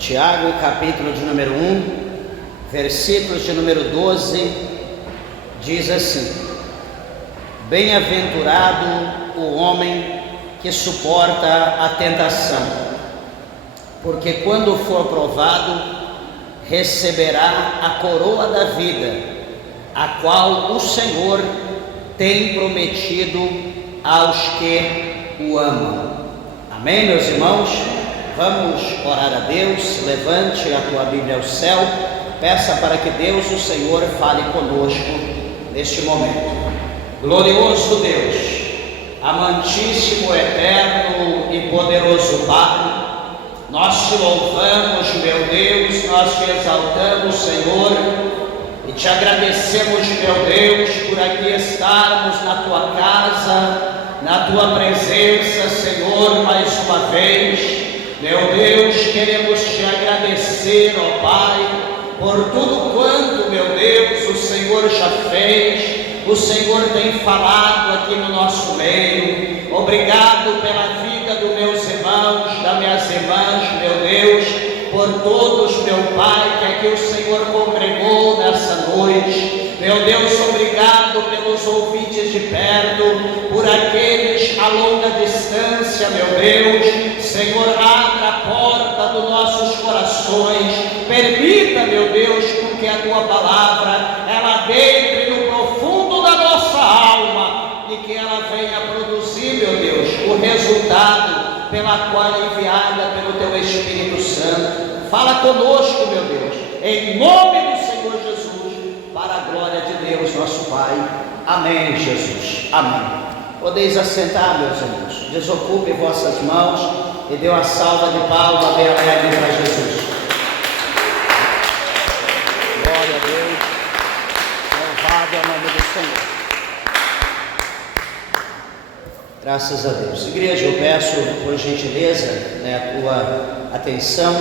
Tiago, capítulo de número 1, versículos de número 12, diz assim: Bem-aventurado o homem que suporta a tentação, porque quando for provado, receberá a coroa da vida, a qual o Senhor tem prometido aos que o amam. Amém, meus irmãos? Vamos orar a Deus. Levante a tua Bíblia ao céu, peça para que Deus, o Senhor, fale conosco neste momento. Glorioso Deus, amantíssimo, eterno e poderoso Pai, nós te louvamos, meu Deus, nós te exaltamos, Senhor, e te agradecemos, meu Deus, por aqui estarmos na tua casa, na tua presença, Senhor, mais uma vez. Meu Deus, queremos te agradecer, ó Pai, por tudo quanto, meu Deus, o Senhor já fez, o Senhor tem falado aqui no nosso meio. Obrigado pela vida dos meus irmãos, das minhas irmãs, meu Deus, por todos, meu Pai, que aqui o Senhor congregou nessa noite. Meu Deus, obrigado pelos ouvintes de perto, por aqueles a longa distância, meu Deus. Senhor, abra a porta dos nossos corações, permita, meu Deus, com que a tua palavra, ela entre no profundo da nossa alma, e que ela venha produzir, meu Deus, o resultado pela qual é enviada pelo teu Espírito Santo. Fala conosco, meu Deus, em nome do Senhor Jesus, para a glória de Deus, nosso Pai. Amém, Jesus. Amém. Podeis assentar, meus irmãos. Desocupe vossas mãos e dê uma salva de palmas bem alegre para Jesus. Glória a Deus. Louvado é o nome do Senhor. Graças a Deus. Igreja, eu peço por gentileza, a tua atenção,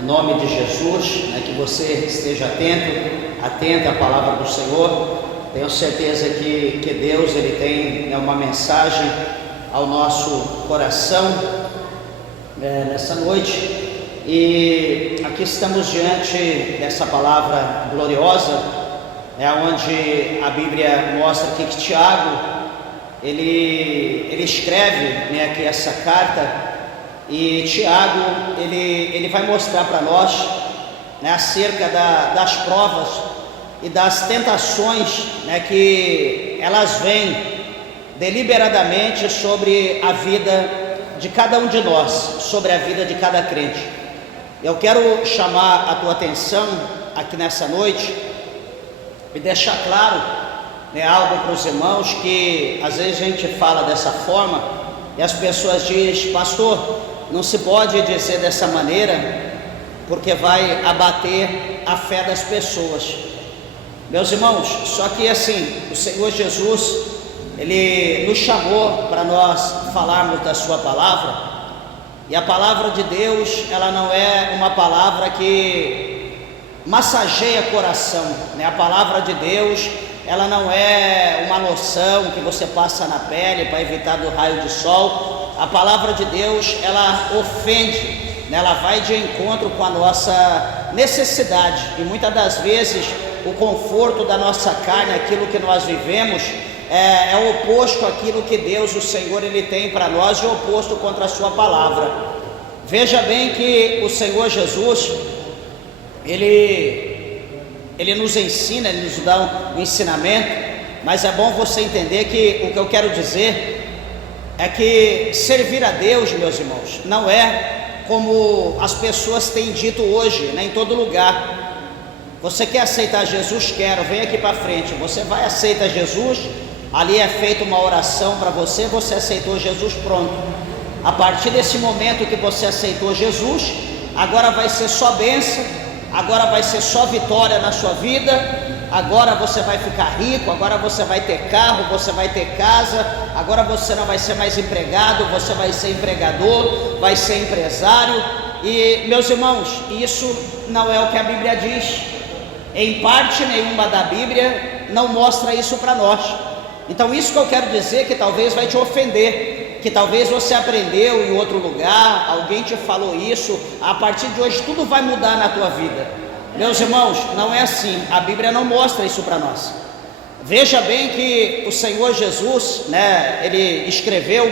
em nome de Jesus, que você esteja atento à palavra do Senhor. Tenho certeza que Deus, Ele tem uma mensagem ao nosso coração nessa noite, e aqui estamos diante dessa palavra gloriosa, onde a Bíblia mostra aqui que Tiago, ele escreve aqui essa carta, e Tiago, ele vai mostrar para nós acerca das provas e das tentações que elas vêm deliberadamente sobre a vida de cada um de nós, sobre a vida de cada crente. Eu quero chamar a tua atenção aqui nessa noite e deixar claro algo para os irmãos, que às vezes a gente fala dessa forma e as pessoas dizem: pastor, não se pode dizer dessa maneira porque vai abater a fé das pessoas. Meus irmãos, só que assim, o Senhor Jesus, Ele nos chamou para nós falarmos da sua palavra, e a palavra de Deus, ela não é uma palavra que massageia o coração, A palavra de Deus, ela não é uma loção que você passa na pele para evitar do raio de sol. A palavra de Deus, ela ofende, ela vai de encontro com a nossa necessidade, e muitas das vezes o conforto da nossa carne, aquilo que nós vivemos, é oposto àquilo que Deus, o Senhor, Ele tem para nós, e oposto contra a sua palavra. Veja bem que o Senhor Jesus, Ele nos ensina, Ele nos dá um ensinamento, mas é bom você entender que o que eu quero dizer é que servir a Deus, meus irmãos, não é como as pessoas têm dito hoje, em todo lugar. Você quer aceitar Jesus? Quero, vem aqui para frente. Você vai, aceita Jesus, ali é feita uma oração para você, você aceitou Jesus, pronto. A partir desse momento que você aceitou Jesus, agora vai ser só bênção, agora vai ser só vitória na sua vida, agora você vai ficar rico, agora você vai ter carro, você vai ter casa, agora você não vai ser mais empregado, você vai ser empregador, vai ser empresário. E, meus irmãos, isso não é o que a Bíblia diz. Em parte nenhuma da Bíblia não mostra isso para nós. Então isso que eu quero dizer, que talvez vai te ofender, que talvez você aprendeu em outro lugar, alguém te falou isso, a partir de hoje tudo vai mudar na tua vida. Meus irmãos, não é assim, a Bíblia não mostra isso para nós. Veja bem que o Senhor Jesus, né, ele escreveu,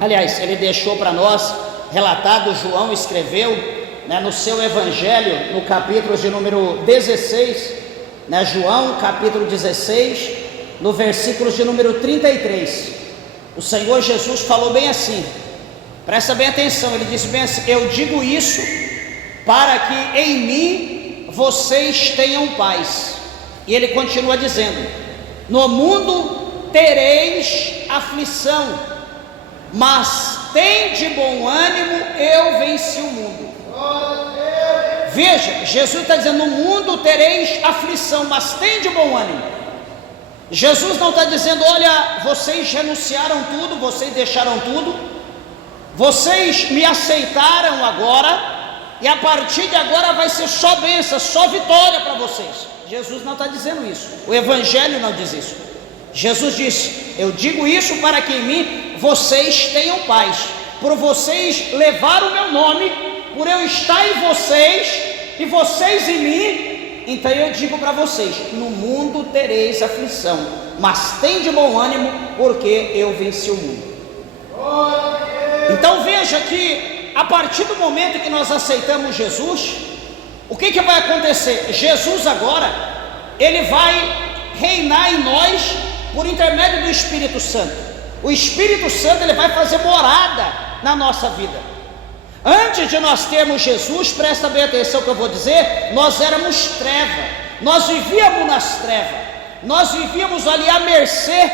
aliás, ele deixou para nós, relatado, João escreveu, né, no seu evangelho, no capítulo de número 16, né, João capítulo 16, no versículo de número 33, o Senhor Jesus falou bem assim, presta bem atenção, ele disse bem assim: eu digo isso para que em mim vocês tenham paz. E ele continua dizendo: no mundo tereis aflição, mas tende bom ânimo, eu venci o mundo. Veja, Jesus está dizendo: no mundo tereis aflição, mas tende bom ânimo. Jesus não está dizendo: olha, vocês renunciaram tudo, vocês deixaram tudo, vocês me aceitaram agora, e a partir de agora vai ser só bênção, só vitória para vocês. Jesus não está dizendo isso, o Evangelho não diz isso. Jesus disse: eu digo isso para que em mim vocês tenham paz, por vocês levar o meu nome, por eu estar em vocês e vocês em mim. Então eu digo para vocês: no mundo tereis aflição, mas tende bom ânimo, porque eu venci o mundo. Então veja que a partir do momento que nós aceitamos Jesus, o que vai acontecer? Jesus agora, ele vai reinar em nós por intermédio do Espírito Santo. O Espírito Santo, ele vai fazer morada na nossa vida. Antes de nós termos Jesus, presta bem atenção que eu vou dizer, nós éramos treva, nós vivíamos nas trevas, nós vivíamos ali à mercê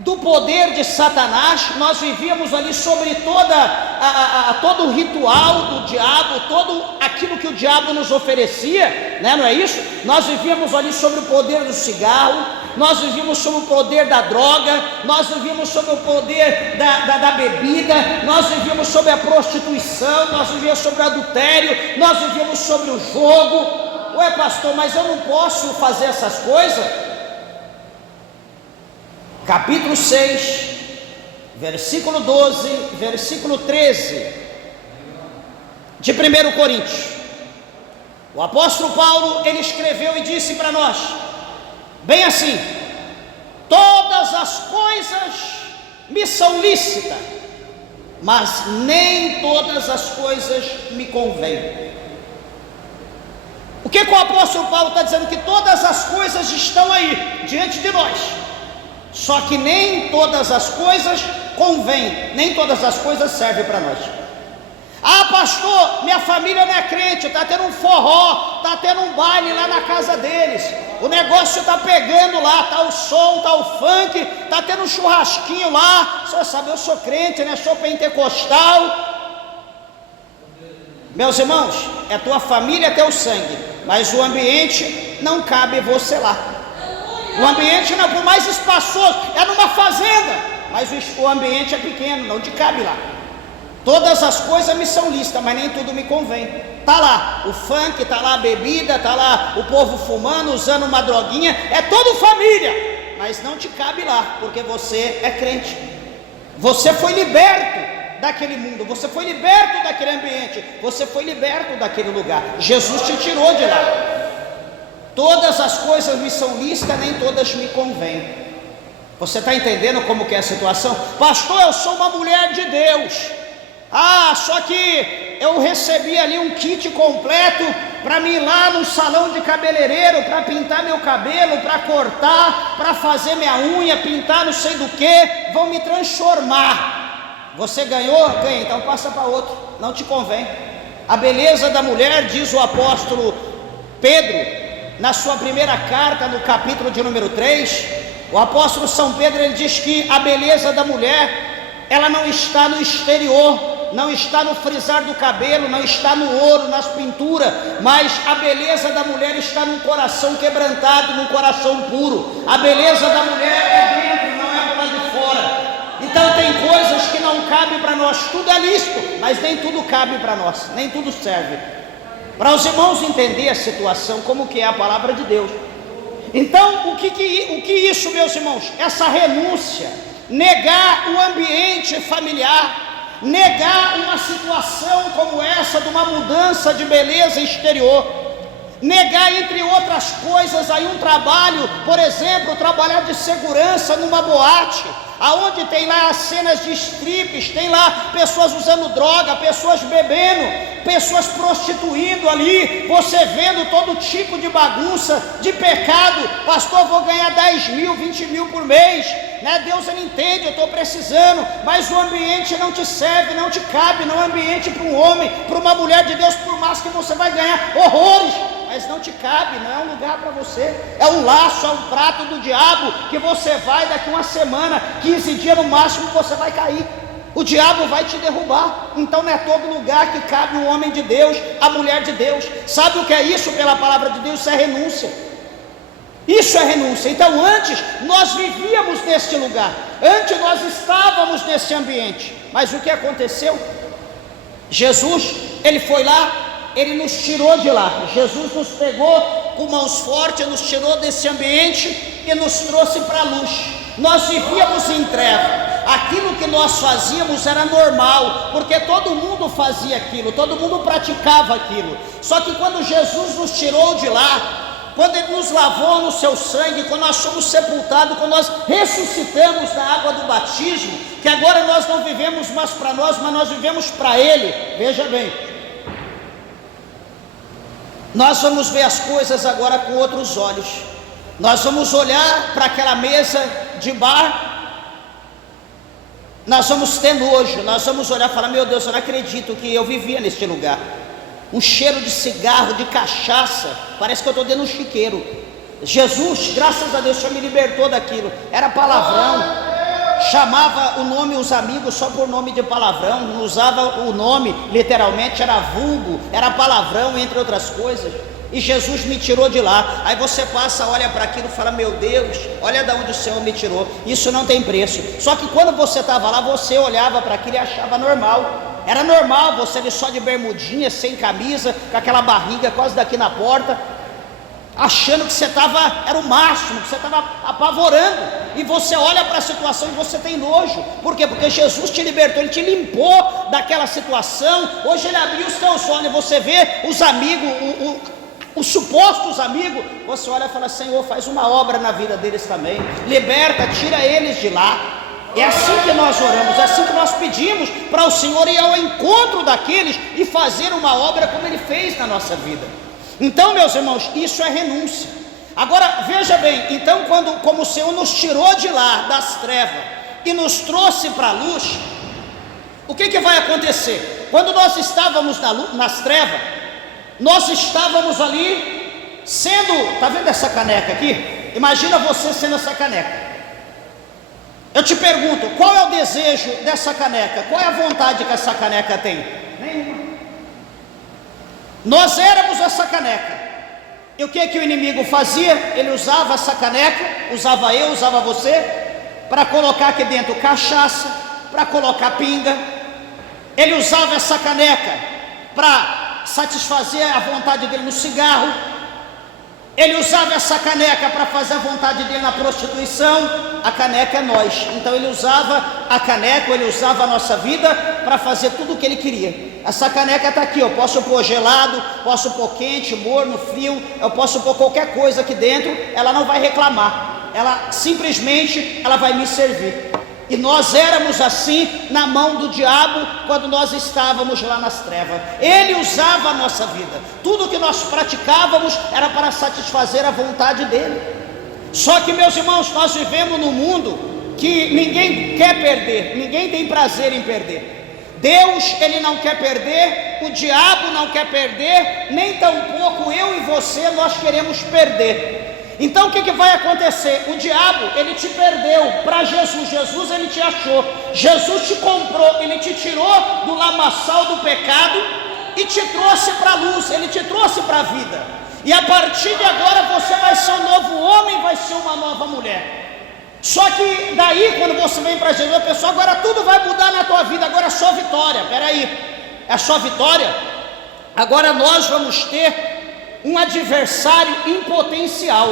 do poder de Satanás, nós vivíamos ali sobre todo o ritual do diabo, todo aquilo que o diabo nos oferecia, né? Não é isso? Nós vivíamos ali sobre o poder do cigarro, nós vivíamos sobre o poder da droga, nós vivíamos sobre o poder da bebida, nós vivíamos sobre a prostituição, nós vivíamos sobre o adultério, nós vivíamos sobre o jogo. Ué, pastor, mas eu não posso fazer essas coisas? Capítulo 6, versículo 12, versículo 13 de 1 Coríntios, o apóstolo Paulo, ele escreveu e disse para nós, bem assim: todas as coisas me são lícitas, mas nem todas as coisas me convêm. O que o apóstolo Paulo está dizendo? Que todas as coisas estão aí, diante de nós, só que nem todas as coisas convêm, nem todas as coisas servem para nós. Ah, pastor, minha família não é crente, está tendo um forró, está tendo um baile lá na casa deles, o negócio está pegando lá, está o som, está o funk, está tendo um churrasquinho lá. Você sabe, eu sou crente, né? Sou pentecostal. Meus irmãos, é tua família, é teu sangue, mas o ambiente não cabe você lá. O ambiente não, por mais espaçoso, é numa fazenda, mas o ambiente é pequeno, não te cabe lá. Todas as coisas me são lícitas, mas nem tudo me convém. Está lá o funk, está lá a bebida, está lá o povo fumando, usando uma droguinha, é toda família, mas não te cabe lá, porque você é crente. Você foi liberto daquele mundo, você foi liberto daquele ambiente, você foi liberto daquele lugar. Jesus te tirou de lá. Todas as coisas me são lícitas, nem todas me convêm. Você está entendendo como que é a situação? Pastor, eu sou uma mulher de Deus. Ah, só que eu recebi ali um kit completo para mim ir lá no salão de cabeleireiro, para pintar meu cabelo, para cortar, para fazer minha unha, pintar não sei do que, vão me transformar. Você ganhou? Ganhei, então passa para outro, não te convém. A beleza da mulher, diz o apóstolo Pedro, na sua primeira carta, no capítulo de número 3, o apóstolo São Pedro, ele diz que a beleza da mulher, ela não está no exterior, não está no frisar do cabelo, não está no ouro, nas pinturas, mas a beleza da mulher está num coração quebrantado, num coração puro. A beleza da mulher é dentro, não é do lado de fora. Então tem coisas que não cabem para nós, tudo é lícito, mas nem tudo cabe para nós, nem tudo serve. Para os irmãos entender a situação, como que é a palavra de Deus. Então, o que isso, meus irmãos? Essa renúncia, negar o ambiente familiar, negar uma situação como essa de uma mudança de beleza exterior, negar, entre outras coisas, aí um trabalho, por exemplo, trabalhar de segurança numa boate, aonde tem lá as cenas de strips, tem lá pessoas usando droga, pessoas bebendo, pessoas prostituindo ali, você vendo todo tipo de bagunça, de pecado. Pastor, vou ganhar 10 mil, 20 mil por mês, né? Deus, ele entende, eu estou precisando, mas o ambiente não te serve, não te cabe, não é ambiente para um homem, para uma mulher de Deus, por mais que você vai ganhar horrores, mas não te cabe, não é um lugar para você, é um laço, é um prato do diabo, que você vai daqui uma semana, 15 dias no máximo, você vai cair, o diabo vai te derrubar. Então não é todo lugar que cabe o homem de Deus, a mulher de Deus. Sabe o que é isso pela palavra de Deus? Isso é renúncia, isso é renúncia. Então antes nós vivíamos neste lugar, antes nós estávamos nesse ambiente, mas o que aconteceu? Jesus, ele foi lá, ele nos tirou de lá. Jesus nos pegou com mãos fortes, nos tirou desse ambiente e nos trouxe para a luz. Nós vivíamos em treva, aquilo que nós fazíamos era normal, porque todo mundo fazia aquilo, todo mundo praticava aquilo. Só que quando Jesus nos tirou de lá, quando ele nos lavou no seu sangue, quando nós somos sepultados, quando nós ressuscitamos na água do batismo, que agora nós não vivemos mais para nós, mas nós vivemos para ele. Veja bem, nós vamos ver as coisas agora com outros olhos. Nós vamos olhar para aquela mesa de bar, nós vamos ter nojo, nós vamos olhar e falar: meu Deus, eu não acredito que eu vivia neste lugar. Um cheiro de cigarro, de cachaça, parece que eu estou dentro de um chiqueiro. Jesus, graças a Deus, o Senhor me libertou daquilo. Era palavrão, chamava o nome, os amigos, só por nome de palavrão, não usava o nome literalmente, era vulgo, era palavrão, entre outras coisas. E Jesus me tirou de lá. Aí você passa, olha para aquilo e fala: meu Deus, olha de onde o Senhor me tirou. Isso não tem preço. Só que quando você estava lá, você olhava para aquilo e achava normal. Era normal você ali só de bermudinha, sem camisa, com aquela barriga quase daqui na porta, achando que você estava, era o máximo, que você estava apavorando. E você olha para a situação e você tem nojo. Por quê? Porque Jesus te libertou, ele te limpou daquela situação. Hoje ele abriu os teus olhos e você vê os amigos, os supostos amigos, você olha e fala: Senhor, faz uma obra na vida deles também, liberta, tira eles de lá. É assim que nós oramos, é assim que nós pedimos para o Senhor ir ao encontro daqueles e fazer uma obra como ele fez na nossa vida. Então, meus irmãos, isso é renúncia. Agora veja bem, então como o Senhor nos tirou de lá, das trevas, e nos trouxe para a luz, o que vai acontecer? Quando nós estávamos nas trevas, nós estávamos ali sendo, está vendo essa caneca aqui? Imagina você sendo essa caneca. Eu te pergunto, qual é o desejo dessa caneca? Qual é a vontade que essa caneca tem? Nenhuma. Nós éramos essa caneca. E o que o inimigo fazia? Ele usava essa caneca, usava eu, usava você, para colocar aqui dentro cachaça, para colocar pinga. Ele usava essa caneca para satisfazer a vontade dele no cigarro. Ele usava essa caneca para fazer a vontade dele na prostituição. A caneca é nós. Então ele usava a caneca, ele usava a nossa vida para fazer tudo o que ele queria. Essa caneca está aqui, eu posso pôr gelado, posso pôr quente, morno, frio, eu posso pôr qualquer coisa aqui dentro, ela não vai reclamar, ela simplesmente vai me servir. E nós éramos assim na mão do diabo quando nós estávamos lá nas trevas. Ele usava a nossa vida, tudo que nós praticávamos era para satisfazer a vontade dele. Só que, meus irmãos, nós vivemos num mundo que ninguém quer perder, ninguém tem prazer em perder. Deus, ele não quer perder, o diabo não quer perder, nem tampouco eu e você nós queremos perder. Então o que vai acontecer? O diabo, ele te perdeu para Jesus, Jesus ele te achou, Jesus te comprou, ele te tirou do lamaçal do pecado e te trouxe para a luz, ele te trouxe para a vida. E a partir de agora você vai ser um novo homem, vai ser uma nova mulher. Só que daí quando você vem para Jesus, pessoal, agora tudo vai mudar na tua vida, agora é só vitória. Peraí, é só vitória? Agora nós vamos ter um adversário em potencial.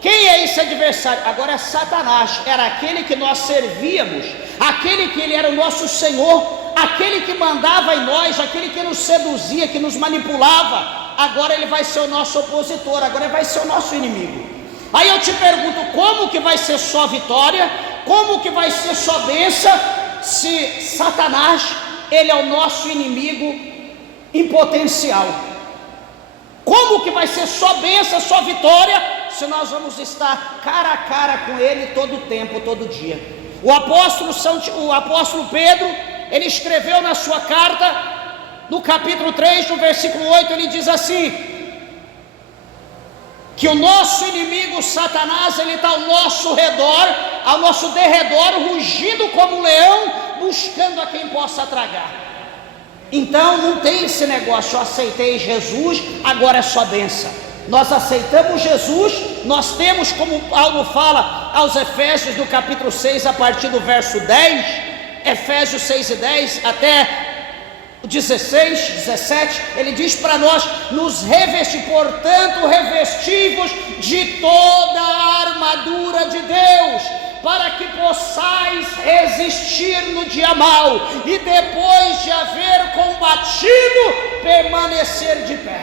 Quem é esse adversário? Agora é Satanás. Era aquele que nós servíamos, aquele que ele era o nosso Senhor, aquele que mandava em nós, aquele que nos seduzia, que nos manipulava. Agora ele vai ser o nosso opositor, agora ele vai ser o nosso inimigo. Aí eu te pergunto, como que vai ser só vitória? Como que vai ser só bênção, se Satanás, ele é o nosso inimigo em potencial? Como que vai ser só bênção, só vitória, se nós vamos estar cara a cara com ele todo o tempo, todo dia? O apóstolo Pedro, ele escreveu na sua carta, no capítulo 3, no versículo 8, ele diz assim, que o nosso inimigo Satanás, ele está ao nosso redor, ao nosso derredor, rugindo como um leão, buscando a quem possa tragar. Então não tem esse negócio, eu aceitei Jesus, agora é só bênção. Nós aceitamos Jesus, nós temos, como Paulo fala aos Efésios no capítulo 6, a partir do verso 10, Efésios 6 e 10 até 16, 17, ele diz para nós nos revestir, portanto revestivos de toda a armadura de Deus, para que possais resistir no dia mau, e depois de haver combatido, permanecer de pé.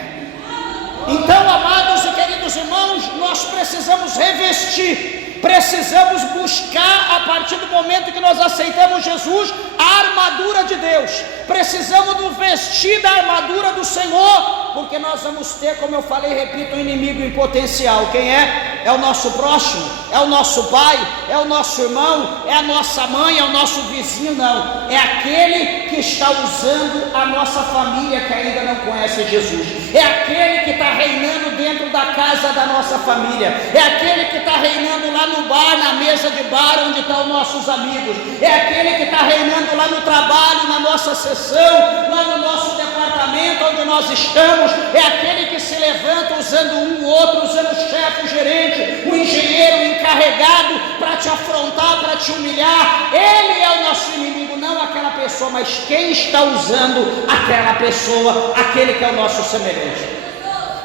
Então, amados e queridos irmãos, nós precisamos revestir, precisamos buscar, a partir do momento que nós aceitamos Jesus, a armadura de Deus. Precisamos nos vestir da armadura do Senhor, porque nós vamos ter, como eu falei, repito, um inimigo em potencial. Quem é? É o nosso próximo, é o nosso pai, é o nosso irmão, é a nossa mãe, é o nosso vizinho. Não, é aquele que está usando a nossa família, que ainda não conhece Jesus. É aquele que está reinando dentro da casa da nossa família, é aquele que está reinando lá no bar, na mesa de bar, onde estão os nossos amigos, é aquele que está reinando lá no trabalho, na nossa sessão, lá no nosso departamento onde nós estamos, é aquele que se levanta usando um outro, usando o chefe, o gerente, o engenheiro, o encarregado, para te afrontar, para te humilhar. Ele é o nosso inimigo, não aquela pessoa, mas quem está usando aquela pessoa, aquele que é o nosso semelhante.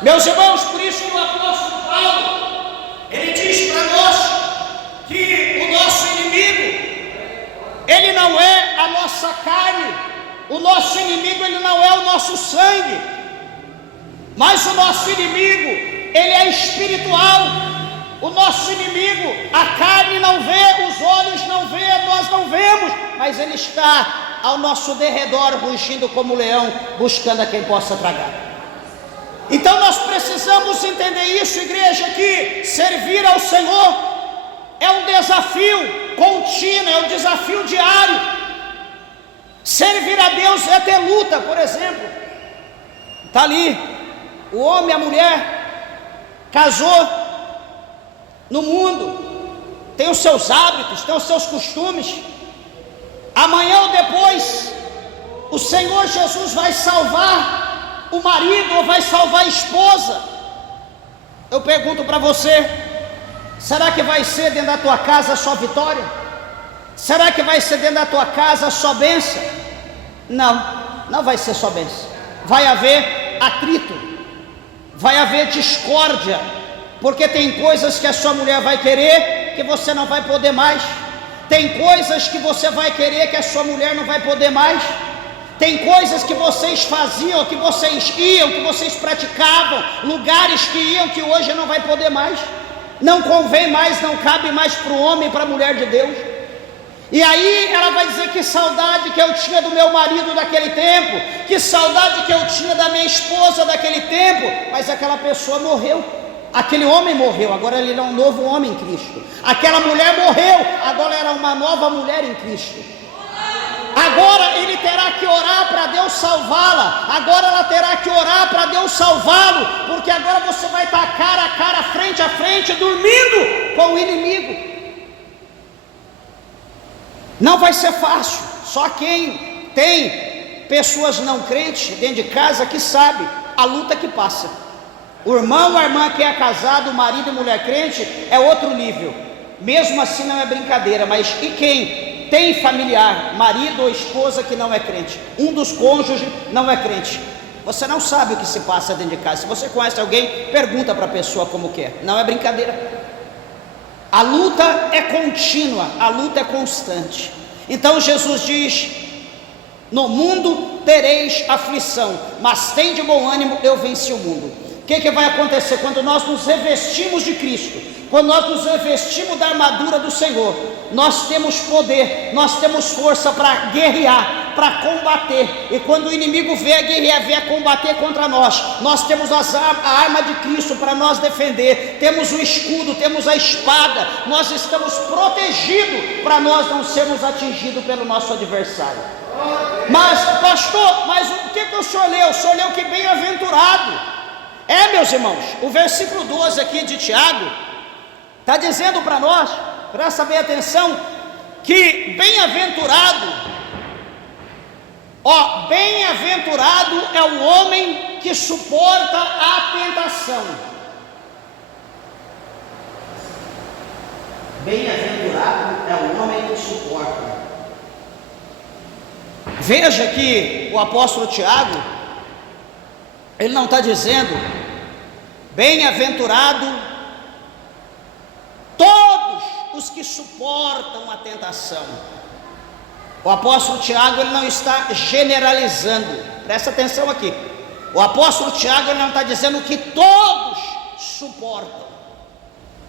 Meus irmãos, por isso o apóstolo Paulo, ele diz para nós que o nosso inimigo, ele não é a nossa carne, o nosso inimigo, ele não é o nosso sangue, mas o nosso inimigo, ele é espiritual. O nosso inimigo, a carne não vê, os olhos não vê, nós não vemos, mas ele está ao nosso derredor, rugindo como leão, buscando a quem possa tragar. Então nós precisamos entender isso, igreja, que servir ao Senhor é um desafio contínuo, é um desafio diário. Servir a Deus é ter luta. Por exemplo, está ali o homem e a mulher, casou no mundo, tem os seus hábitos, tem os seus costumes. Amanhã ou depois, o Senhor Jesus vai salvar o marido ou vai salvar a esposa. Eu pergunto para você, será que vai ser dentro da tua casa só vitória? Será que vai ser dentro da tua casa só bênção? Não, não vai ser só bênção. Vai haver atrito, vai haver discórdia, porque tem coisas que a sua mulher vai querer que você não vai poder mais. Tem coisas que você vai querer que a sua mulher não vai poder mais. Tem coisas que vocês faziam, que vocês iam, que vocês praticavam, lugares que iam que hoje não vai poder mais. Não convém mais, não cabe mais para o homem e para a mulher de Deus. E aí ela vai dizer: que saudade que eu tinha do meu marido daquele tempo, que saudade que eu tinha da minha esposa daquele tempo. Mas aquela pessoa morreu, aquele homem morreu, agora ele é um novo homem em Cristo. Aquela mulher morreu, agora era uma nova mulher em Cristo. Agora ele terá que orar para Deus salvá-la, agora ela terá que orar para Deus salvá-lo, porque agora você vai estar cara a cara, frente a frente, dormindo com o inimigo. Não vai ser fácil. Só quem tem pessoas não crentes dentro de casa que sabe a luta que passa. O irmão ou a irmã que é casado, marido e mulher crente, é outro nível. Mesmo assim não é brincadeira. Mas e quem tem familiar, marido ou esposa que não é crente? Um dos cônjuges não é crente. Você não sabe o que se passa dentro de casa. Se você conhece alguém, pergunta para a pessoa como que é. Não é brincadeira. A luta é contínua, a luta é constante. Então Jesus diz: no mundo tereis aflição, mas tende bom ânimo, eu venci o mundo. O que vai acontecer? Quando nós nos revestimos de Cristo, quando nós nos revestimos da armadura do Senhor, nós temos poder, nós temos força para guerrear, para combater. E quando o inimigo vier guerrear, vier combater contra nós, nós temos a arma de Cristo para nós defender, temos o escudo, temos a espada, nós estamos protegidos para nós não sermos atingidos pelo nosso adversário. Mas pastor, mas o que o senhor leu? O senhor leu que bem-aventurado. Meus irmãos, o versículo 12 aqui de Tiago está dizendo para nós, presta bem atenção, que bem-aventurado, bem-aventurado é o homem que suporta a tentação. Bem-aventurado é o homem que suporta. Veja que o apóstolo Tiago, ele não está dizendo bem-aventurado todos os que suportam a tentação. O apóstolo Tiago, ele não está generalizando, presta atenção aqui. O apóstolo Tiago, ele não está dizendo que todos suportam.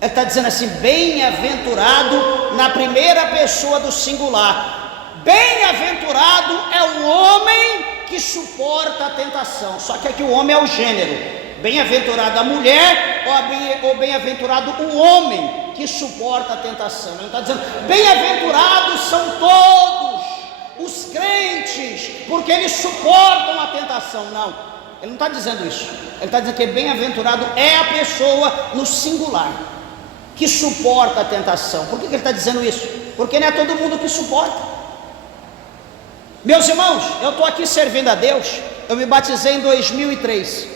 Ele está dizendo assim, bem-aventurado na primeira pessoa do singular. Bem-aventurado é o homem que suporta a tentação. Só que aqui o homem é o gênero. Bem-aventurado a mulher ou bem-aventurado o homem que suporta a tentação. Ele está dizendo, bem-aventurados são todos os crentes, porque eles suportam a tentação. Não, ele não está dizendo isso. Ele está dizendo que bem-aventurado é a pessoa no singular que suporta a tentação. Por que ele está dizendo isso? Porque não é todo mundo que suporta. Meus irmãos, eu estou aqui servindo a Deus. Eu me batizei em 2003.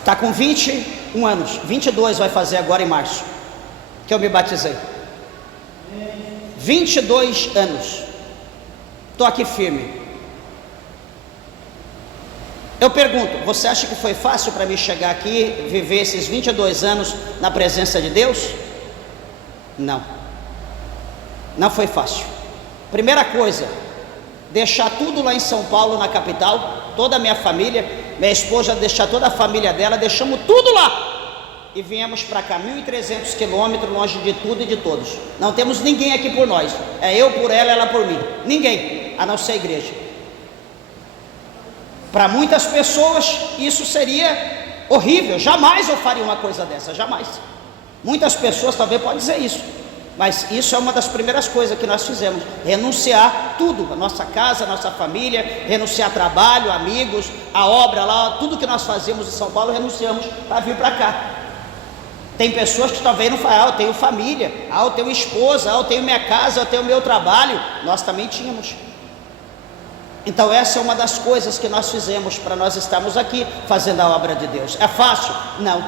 Está com 21 anos, 22 vai fazer agora em março, que eu me batizei. 22 anos, estou aqui firme. Eu pergunto, você acha que foi fácil para mim chegar aqui, viver esses 22 anos na presença de Deus? Não, não foi fácil. Primeira coisa, deixar tudo lá em São Paulo, na capital, toda a minha família, minha esposa deixar toda a família dela, deixamos tudo lá e viemos para cá, 1.300 quilômetros longe de tudo e de todos. Não temos ninguém aqui por nós, é eu por ela, ela por mim, ninguém, a não ser a igreja. Para muitas pessoas isso seria horrível, jamais eu faria uma coisa dessa, jamais. Muitas pessoas talvez podem dizer isso, mas isso é uma das primeiras coisas que nós fizemos, renunciar tudo, a nossa casa, a nossa família, renunciar trabalho, amigos, a obra lá, tudo que nós fazíamos em São Paulo, renunciamos para vir para cá. Tem pessoas que talvez não falam, eu tenho família, eu tenho esposa, eu tenho minha casa, eu tenho meu trabalho. Nós também tínhamos. Então essa é uma das coisas que nós fizemos para nós estarmos aqui fazendo a obra de Deus. É fácil? Não.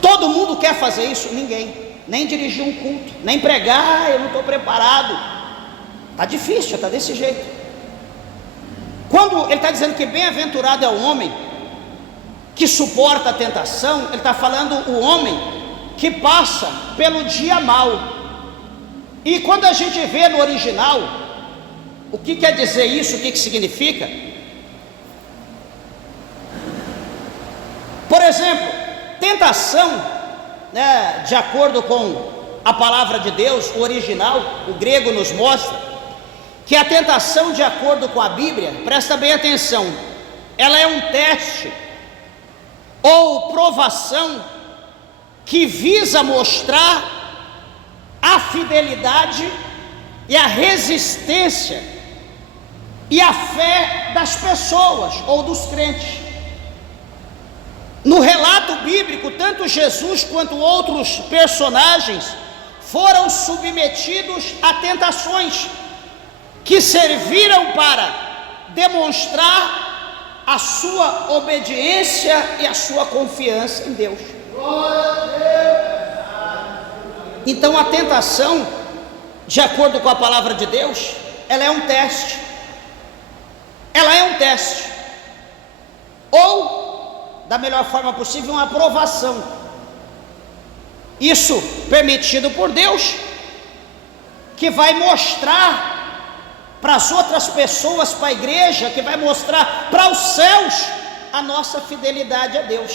Todo mundo quer fazer isso? Ninguém. Nem dirigir um culto, nem pregar, eu não estou preparado. Está difícil, está desse jeito. Quando ele está dizendo que bem-aventurado é o homem que suporta a tentação, ele está falando o homem que passa pelo dia mau. E quando a gente vê no original, o que quer dizer isso, o que significa? Por exemplo, tentação, né, de acordo com a palavra de Deus, o original, o grego nos mostra que a tentação, de acordo com a Bíblia, presta bem atenção, ela é um teste ou provação que visa mostrar a fidelidade e a resistência e a fé das pessoas ou dos crentes. No relato bíblico, tanto Jesus quanto outros personagens foram submetidos a tentações que serviram para demonstrar a sua obediência e a sua confiança em Deus. Então a tentação, de acordo com a palavra de Deus, ela é um teste. Ela é um teste. Ou da melhor forma possível, uma aprovação. Isso permitido por Deus, que vai mostrar para as outras pessoas, para a igreja, que vai mostrar para os céus a nossa fidelidade a Deus.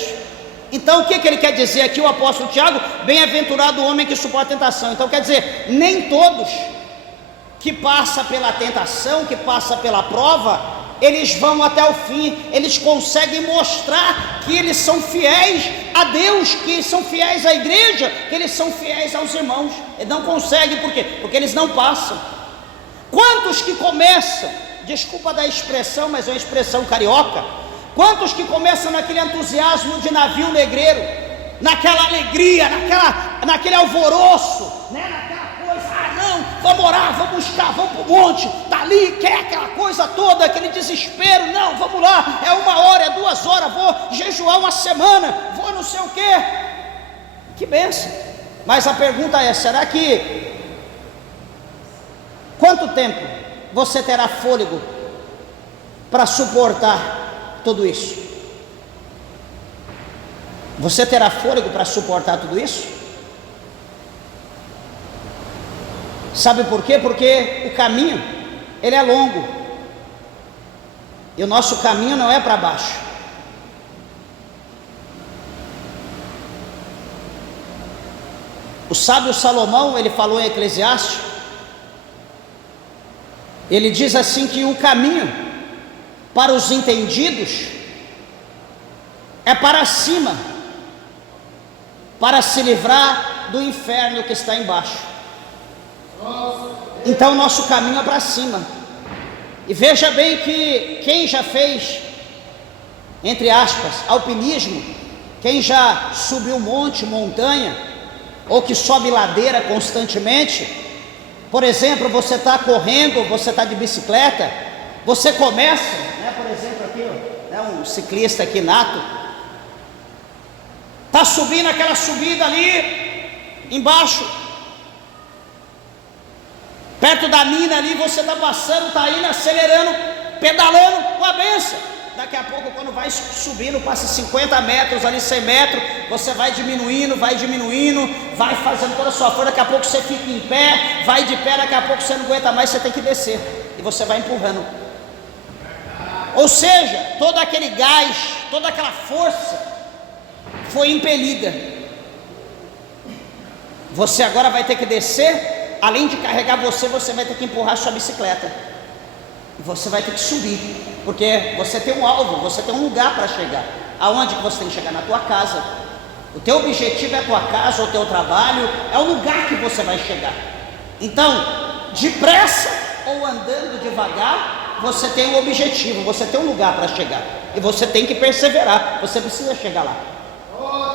Então o que ele quer dizer aqui, o apóstolo Tiago? Bem-aventurado o homem que suporta a tentação. Então quer dizer, nem todos que passam pela tentação, que passam pela prova, eles vão até o fim, eles conseguem mostrar que eles são fiéis a Deus, que são fiéis à igreja, que eles são fiéis aos irmãos. Eles não conseguem, por quê? Porque eles não passam. Quantos que começam, desculpa da expressão, mas é uma expressão carioca, quantos que começam naquele entusiasmo de navio negreiro, naquela alegria, naquele alvoroço, né? Vamos orar, vamos buscar, vamos para o monte, está ali, quer aquela coisa toda, aquele desespero, não, vamos lá, é 1 hora, é 2 horas, vou jejuar uma semana, vou não sei o quê, que bênção. Mas a pergunta é, será que, quanto tempo você terá fôlego para suportar tudo isso? Você terá fôlego para suportar tudo isso? Sabe por quê? Porque o caminho, ele é longo, e o nosso caminho não é para baixo. O sábio Salomão, ele falou em Eclesiastes, ele diz assim que o caminho para os entendidos é para cima, para se livrar do inferno que está embaixo. Então nosso caminho é para cima. E veja bem que quem já fez, entre aspas, alpinismo, quem já subiu monte, montanha, ou que sobe ladeira constantemente, por exemplo, você está correndo, você está de bicicleta, você começa, né, por exemplo aqui, né, um ciclista aqui nato, está subindo aquela subida ali embaixo, perto da mina ali, você está passando, está indo, acelerando, pedalando, uma benção. Daqui a pouco, quando vai subindo, passa 50 metros ali, 100 metros, você vai diminuindo, vai fazendo toda a sua força, daqui a pouco você fica em pé, vai de pé, daqui a pouco você não aguenta mais, você tem que descer, e você vai empurrando. Ou seja, todo aquele gás, toda aquela força, foi impelida. Você agora vai ter que descer. Além de carregar você vai ter que empurrar sua bicicleta. Você vai ter que subir, porque você tem um alvo, você tem um lugar para chegar. Aonde que você tem que chegar? Na tua casa. O teu objetivo é a tua casa, o teu trabalho, é o lugar que você vai chegar. Então, depressa ou andando devagar, você tem um objetivo, você tem um lugar para chegar. E você tem que perseverar, você precisa chegar lá.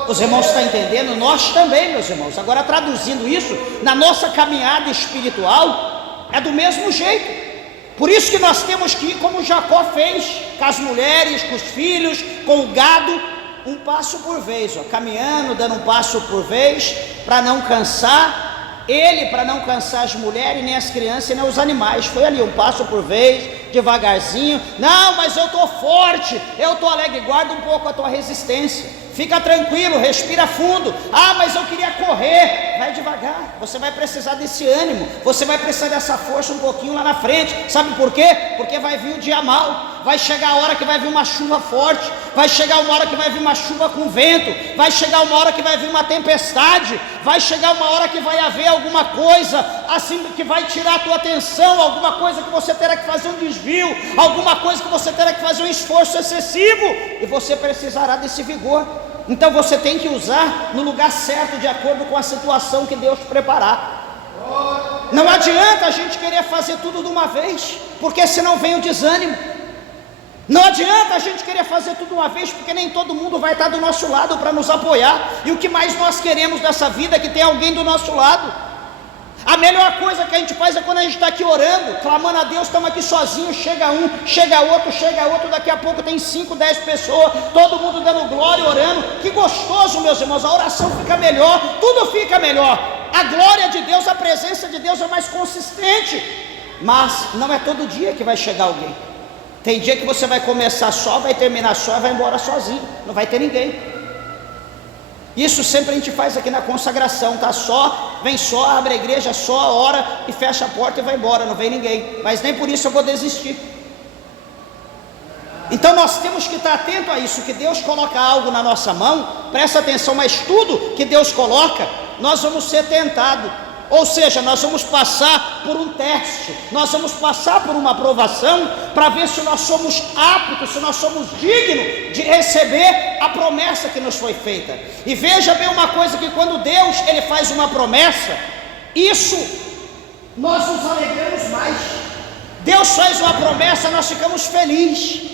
Os irmãos estão entendendo? Nós também, meus irmãos. Agora, traduzindo isso, na nossa caminhada espiritual, é do mesmo jeito. Por isso que nós temos que ir como Jacó fez, com as mulheres, com os filhos, com o gado, um passo por vez, ó, caminhando, dando um passo por vez, para não cansar ele, para não cansar as mulheres, nem as crianças, nem os animais. Foi ali, um passo por vez, devagarzinho. Não, mas eu estou forte, eu estou alegre. Guarda um pouco a tua resistência. Fica tranquilo, respira fundo. Ah, mas eu queria correr. Vai devagar, você vai precisar desse ânimo, você vai precisar dessa força um pouquinho lá na frente. Sabe por quê? Porque vai vir o dia mau. Vai chegar a hora que vai vir uma chuva forte, vai chegar uma hora que vai vir uma chuva com vento, vai chegar uma hora que vai vir uma tempestade, vai chegar uma hora que vai haver alguma coisa assim que vai tirar a tua atenção, alguma coisa que você terá que fazer um desvio, alguma coisa que você terá que fazer um esforço excessivo, e você precisará desse vigor. Então você tem que usar no lugar certo, de acordo com a situação que Deus preparar. Não adianta a gente querer fazer tudo de uma vez, porque senão vem o desânimo. Não adianta a gente querer fazer tudo de uma vez, porque nem todo mundo vai estar do nosso lado para nos apoiar. E o que mais nós queremos dessa vida é que tenha alguém do nosso lado. A melhor coisa que a gente faz é quando a gente está aqui orando, clamando a Deus, estamos aqui sozinhos, chega um, chega outro, daqui a pouco tem 5, 10 pessoas, todo mundo dando glória, orando. Que gostoso, meus irmãos, a oração fica melhor, tudo fica melhor. A glória de Deus, a presença de Deus é mais consistente, mas não é todo dia que vai chegar alguém. Tem dia que você vai começar só, vai terminar só e vai embora sozinho, não vai ter ninguém. Isso sempre a gente faz aqui na consagração, tá? Só, vem só, abre a igreja só, ora e fecha a porta e vai embora, não vem ninguém. Mas nem por isso eu vou desistir. Então nós temos que estar atento a isso, que Deus coloca algo na nossa mão, presta atenção, mas tudo que Deus coloca, nós vamos ser tentados. Ou seja, nós vamos passar por um teste, nós vamos passar por uma aprovação, para ver se nós somos aptos, se nós somos dignos de receber a promessa que nos foi feita. E veja bem uma coisa, que quando Deus ele faz uma promessa, isso nós nos alegramos mais. Deus faz uma promessa, nós ficamos felizes.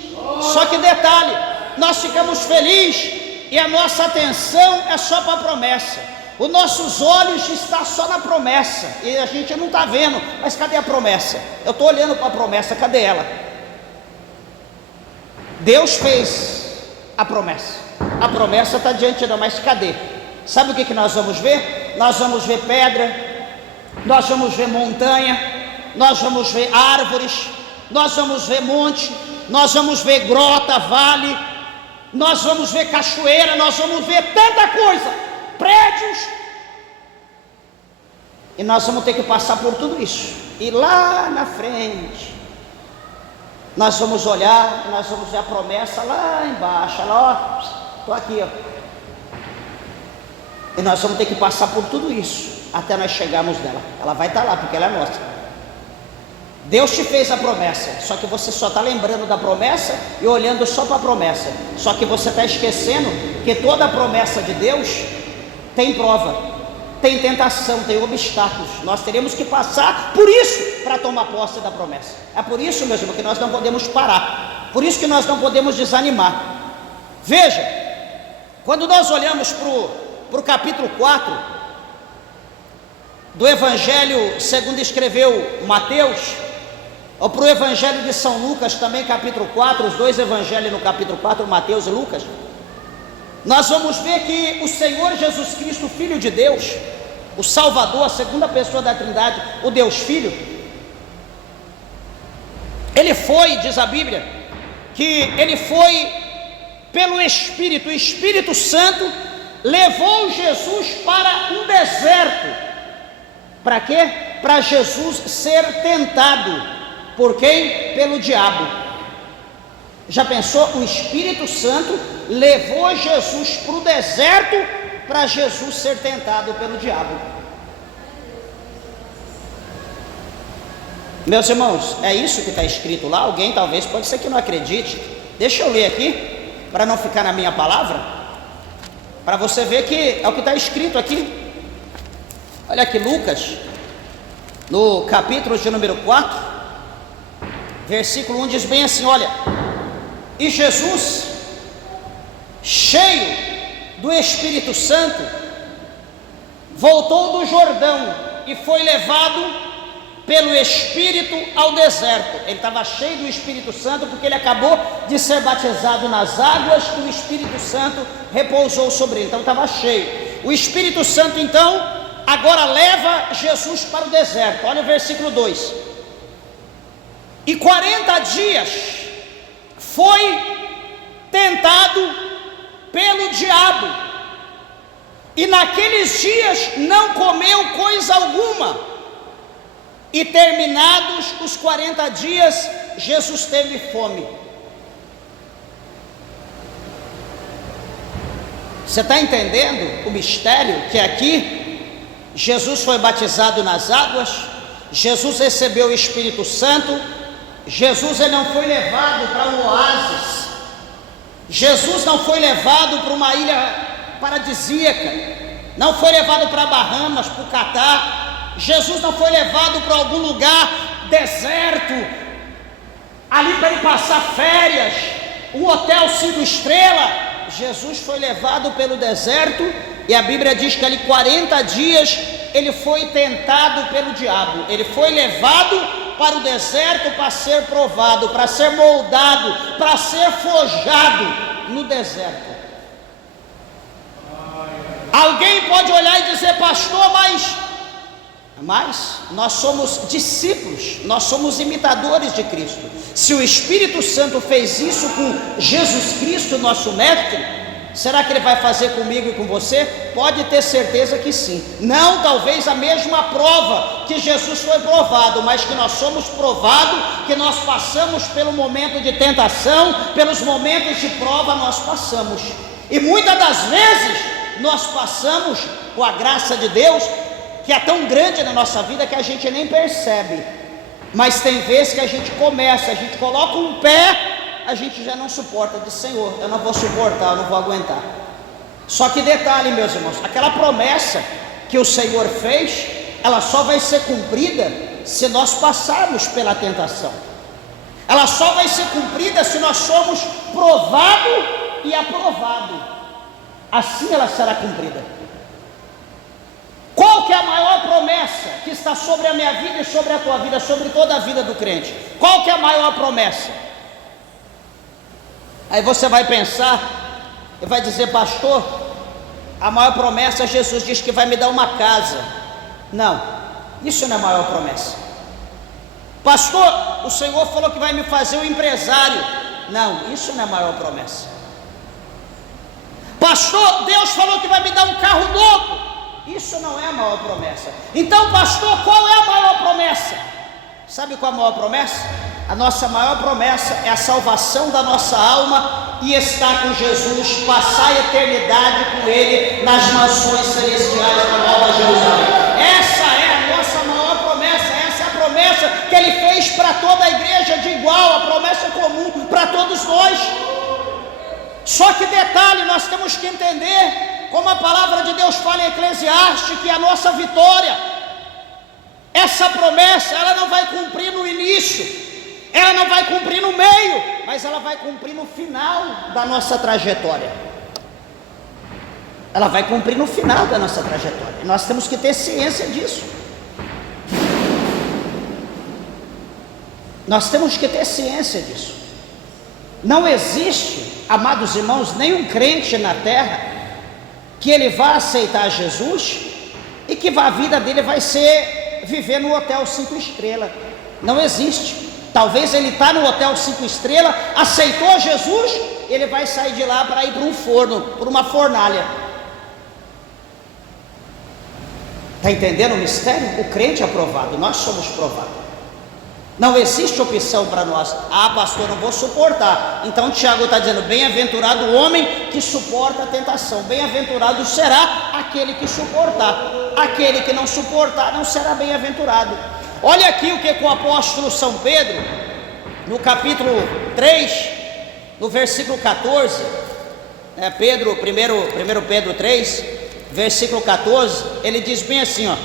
Só que detalhe, nós ficamos felizes e a nossa atenção é só para a promessa. Os nossos olhos estão só na promessa, e a gente não está vendo, mas cadê a promessa? Eu estou olhando para a promessa, cadê ela? Deus fez a promessa está diante de nós, mas cadê? Sabe o que nós vamos ver? Nós vamos ver pedra, nós vamos ver montanha, nós vamos ver árvores, nós vamos ver monte, nós vamos ver grota, vale, nós vamos ver cachoeira, nós vamos ver tanta coisa, prédios, e nós vamos ter que passar por tudo isso, e lá na frente nós vamos olhar, nós vamos ver a promessa lá embaixo, lá, ó, estou aqui, ó, e nós vamos ter que passar por tudo isso, até nós chegarmos nela. Ela vai estar lá, porque ela é nossa. Deus te fez a promessa, só que você só está lembrando da promessa e olhando só para a promessa, só que você está esquecendo que toda a promessa de Deus tem prova, tem tentação, tem obstáculos. Nós teremos que passar por isso para tomar posse da promessa. É por isso, meus irmãos, que nós não podemos parar, por isso que nós não podemos desanimar. Veja, quando nós olhamos para o capítulo 4 do Evangelho segundo escreveu Mateus, ou para o Evangelho de São Lucas também, capítulo 4, os dois evangelhos no capítulo 4, Mateus e Lucas, nós vamos ver que o Senhor Jesus Cristo, Filho de Deus, o Salvador, a segunda pessoa da Trindade, o Deus Filho, ele foi, diz a Bíblia, que ele foi pelo Espírito, o Espírito Santo levou Jesus para um deserto. Para quê? Para Jesus ser tentado. Por quem? Pelo diabo. Já pensou? O Espírito Santo levou Jesus para o deserto para Jesus ser tentado pelo diabo. Meus irmãos, é isso que está escrito lá. Alguém talvez pode ser que não acredite. Deixa eu ler aqui, para não ficar na minha palavra, para você ver que é o que está escrito aqui. Olha aqui, Lucas, no capítulo de número 4, versículo 1 diz bem assim, olha: e Jesus, cheio do Espírito Santo, voltou do Jordão e foi levado pelo Espírito ao deserto. Ele estava cheio do Espírito Santo porque ele acabou de ser batizado nas águas e o Espírito Santo repousou sobre ele, então estava cheio. O Espírito Santo então agora leva Jesus para o deserto. Olha o versículo 2: e 40 dias foi tentado pelo diabo, e naqueles dias não comeu coisa alguma, e terminados os 40 dias, Jesus teve fome. Você está entendendo o mistério? Que aqui Jesus foi batizado nas águas, Jesus recebeu o Espírito Santo, Jesus ele não foi levado para um oásis, Jesus não foi levado para uma ilha paradisíaca, não foi levado para Bahamas, para o Catar, Jesus não foi levado para algum lugar deserto, ali para ele passar férias, um hotel 5 estrelas. Jesus foi levado pelo deserto, e a Bíblia diz que ali 40 dias ele foi tentado pelo diabo. Ele foi levado para o deserto para ser provado, para ser moldado, para ser forjado no deserto. Alguém pode olhar e dizer: pastor, mas Mas nós somos discípulos, nós somos imitadores de Cristo. Se o Espírito Santo fez isso com Jesus Cristo, nosso mestre, será que Ele vai fazer comigo e com você? Pode ter certeza que sim. Não talvez a mesma prova que Jesus foi provado, mas que nós somos provados, que nós passamos pelo momento de tentação, pelos momentos de prova nós passamos. E muitas das vezes nós passamos com a graça de Deus, que é tão grande na nossa vida que a gente nem percebe. Mas tem vezes que a gente começa, a gente coloca um pé, a gente já não suporta, diz: Senhor, eu não vou suportar, eu não vou aguentar. Só que detalhe, meus irmãos, aquela promessa que o Senhor fez, ela só vai ser cumprida se nós passarmos pela tentação. Ela só vai ser cumprida se nós somos provado e aprovado. Assim ela será cumprida. Qual que é a maior promessa que está sobre a minha vida e sobre a tua vida, sobre toda a vida do crente? Qual que é a maior promessa? Aí você vai pensar e vai dizer: pastor, a maior promessa, Jesus diz que vai me dar uma casa. Não, isso não é a maior promessa. Pastor, o Senhor falou que vai me fazer um empresário. Não, isso não é a maior promessa. Pastor, Deus falou que vai me dar um carro novo. Isso não é a maior promessa. Então, pastor, qual é a maior promessa? Sabe qual é a maior promessa? A nossa maior promessa é a salvação da nossa alma e estar com Jesus, passar a eternidade com Ele nas mansões celestiais da Nova Jerusalém. Essa é a nossa maior promessa, essa é a promessa que Ele fez para toda a igreja de igual, a promessa comum para todos nós. Só que detalhe, nós temos que entender, como a palavra de Deus fala em Eclesiastes, que a nossa vitória, essa promessa, ela não vai cumprir no início, ela não vai cumprir no meio, mas ela vai cumprir no final da nossa trajetória. Ela vai cumprir no final da nossa trajetória, e nós temos que ter ciência disso. Nós temos que ter ciência disso. Não existe, amados irmãos, nenhum crente na terra que ele vá aceitar Jesus e que a vida dele vai ser viver no hotel 5 estrelas. Não existe. Talvez ele está no hotel 5 estrelas, aceitou Jesus, ele vai sair de lá para ir para um forno, para uma fornalha. Está entendendo o mistério? O crente é aprovado, nós somos provados. Não existe opção para nós. Ah, pastor, não vou suportar. Então Tiago está dizendo: bem-aventurado o homem que suporta a tentação. Bem-aventurado será aquele que suportar. Aquele que não suportar não será bem-aventurado. Olha aqui o que o apóstolo São Pedro, no capítulo 3, no versículo 14, 1 Pedro 3, versículo 14, ele diz bem assim, ó.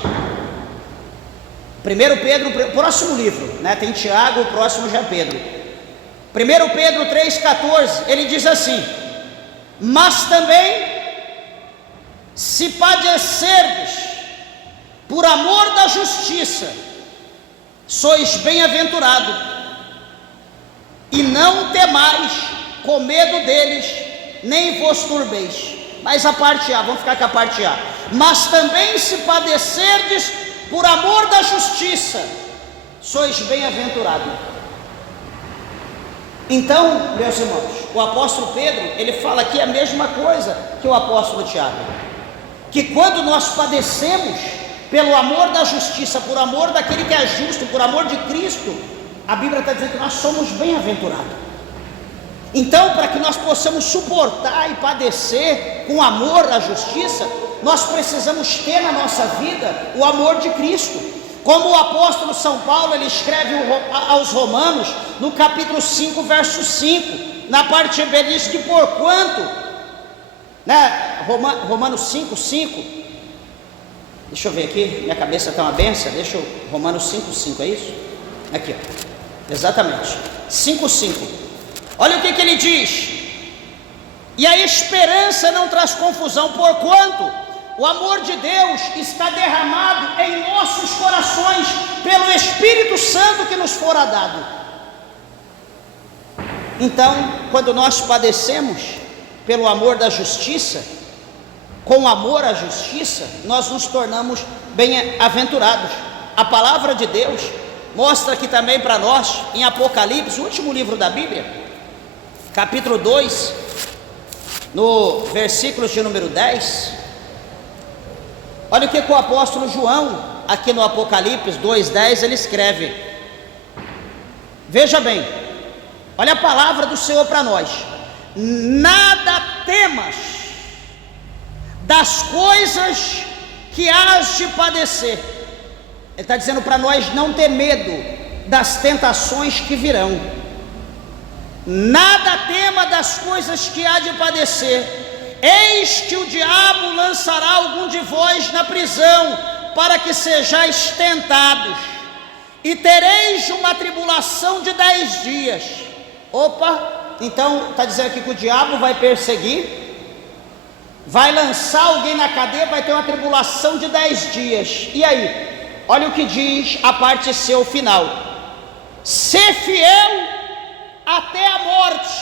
1 Pedro, próximo livro, né? Tem Tiago, o próximo já é Pedro. 1 Pedro 3,14, ele diz assim: mas também, se padecerdes por amor da justiça, sois bem-aventurados, e não temais com medo deles, nem vos turbeis. Mas a parte A, vamos ficar com a parte A. Mas também, se padecerdes por amor da justiça, sois bem-aventurados. Então, meus irmãos, o apóstolo Pedro, ele fala aqui a mesma coisa que o apóstolo Tiago, que quando nós padecemos pelo amor da justiça, por amor daquele que é justo, por amor de Cristo, a Bíblia está dizendo que nós somos bem-aventurados. Então, para que nós possamos suportar e padecer com amor à justiça, nós precisamos ter na nossa vida o amor de Cristo. Como o apóstolo São Paulo, ele escreve aos Romanos, no capítulo 5, verso 5, na parte B, ele diz que porquanto, né, Romanos 5, 5, deixa eu ver aqui, minha cabeça está uma benção, Romanos 5, 5, é isso? Aqui, ó, exatamente, 5, 5, olha o que ele diz: e a esperança não traz confusão, porquanto o amor de Deus está derramado em nossos corações pelo Espírito Santo que nos fora dado. Então, quando nós padecemos pelo amor da justiça, com amor à justiça, nós nos tornamos bem-aventurados. A palavra de Deus mostra aqui também para nós, em Apocalipse, o último livro da Bíblia, capítulo 2, no versículo de número 10, olha o que o apóstolo João, aqui no Apocalipse 2:10, ele escreve. Veja bem, olha a palavra do Senhor para nós: nada temas das coisas que hás de padecer. Ele está dizendo para nós não ter medo das tentações que virão. Nada tema das coisas que há de padecer. Eis que o diabo lançará algum de vós na prisão, para que sejais tentados, e tereis uma tribulação de 10 dias. Opa, então está dizendo aqui que o diabo vai perseguir, vai lançar alguém na cadeia, vai ter uma tribulação de 10 dias. E aí? Olha o que diz a parte C, o final: ser fiel até a morte,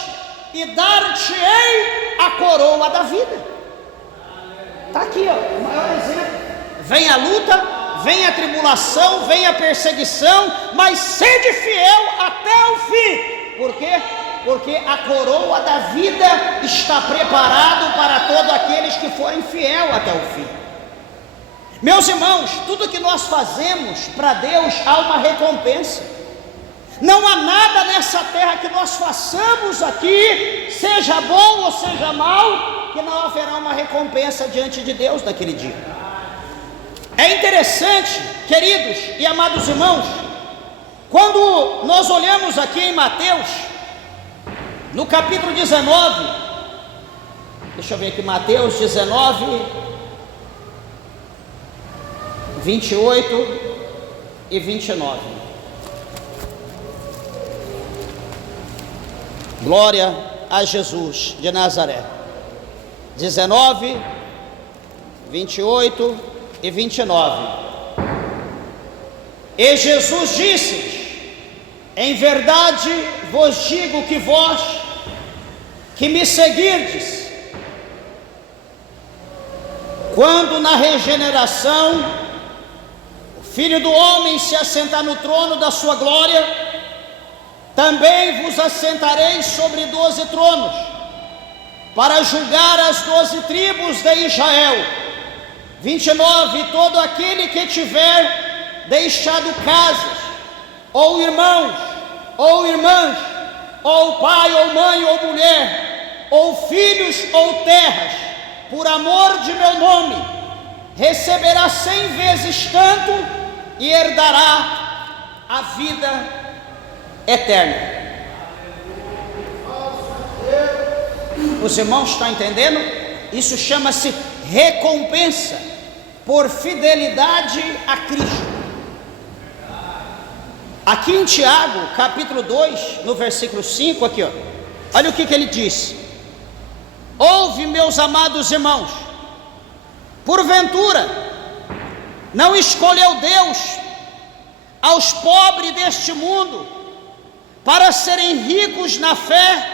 e dar-te-ei a coroa da vida. Está aqui, ó, o maior exemplo. Vem a luta, vem a tribulação, vem a perseguição, mas sede fiel até o fim. Por quê? Porque a coroa da vida está preparado para todos aqueles que forem fiel até o fim. Meus irmãos, tudo que nós fazemos para Deus há uma recompensa. Não há nada nessa terra que nós façamos aqui, seja bom ou seja mal, que não haverá uma recompensa diante de Deus naquele dia. É interessante, queridos e amados irmãos, quando nós olhamos aqui em Mateus, no capítulo 19, deixa eu ver aqui, Mateus 19, 28 e 29. Glória a Jesus de Nazaré. 19, 28 e 29. E Jesus disse: em verdade vos digo que vós, que me seguirdes, quando na regeneração o Filho do Homem se assentar no trono da sua glória, também vos assentareis sobre 12 tronos, para julgar as 12 tribos de Israel. 29. Todo aquele que tiver deixado casas, ou irmãos, ou irmãs, ou pai, ou mãe, ou mulher, ou filhos, ou terras, por amor de meu nome, receberá 100 vezes tanto e herdará a vida eterna. Os irmãos estão entendendo? Isso chama-se recompensa por fidelidade a Cristo. Aqui em Tiago, capítulo 2, no versículo 5, aqui, ó, olha o que ele diz: ouve, meus amados irmãos, porventura não escolheu Deus aos pobres deste mundo para serem ricos na fé